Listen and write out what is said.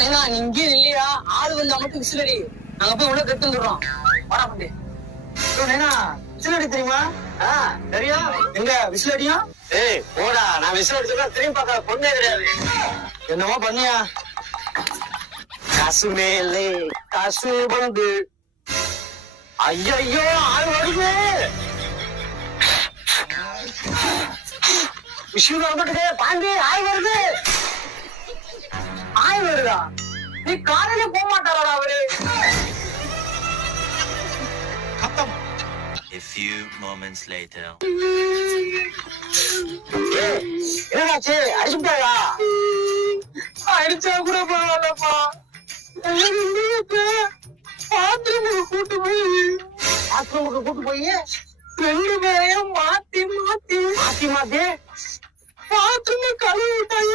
நீங்க இங்கே இல்லையா? ஆள் வந்தா மட்டும் விசிலடி. நாங்க போய் உள்ள கட்டு வந்துடுறோம். வாடா பண்ணி. விசிலடி தெரியுமா? தெரியும். எங்க விசிலடியும்? ஏய் போடா, நான் விசில் அடிச்சா திரும்பி பார்க்க பொண்ணே கிடையாது. என்னமோ பண்ணியா? காசு மேலே காசு வந்து. ஐயோ ஆள் வருது. விஷயம் வந்துட்டு பாண்டி ஆள் வருது. ஆள் வருதா? நீ காலையில போக மாட்டாரா அவரு? A few moments later. என்னாச்சு? அடிச்சுட்டாயா? அடிச்சா கூட பரவாயில்லப்பா. பாத்ரூமுக்கு கூட்டு போய் 2 பேரையும் மாத்தி பாத்ரூம் கழுவி விட்டாங்க.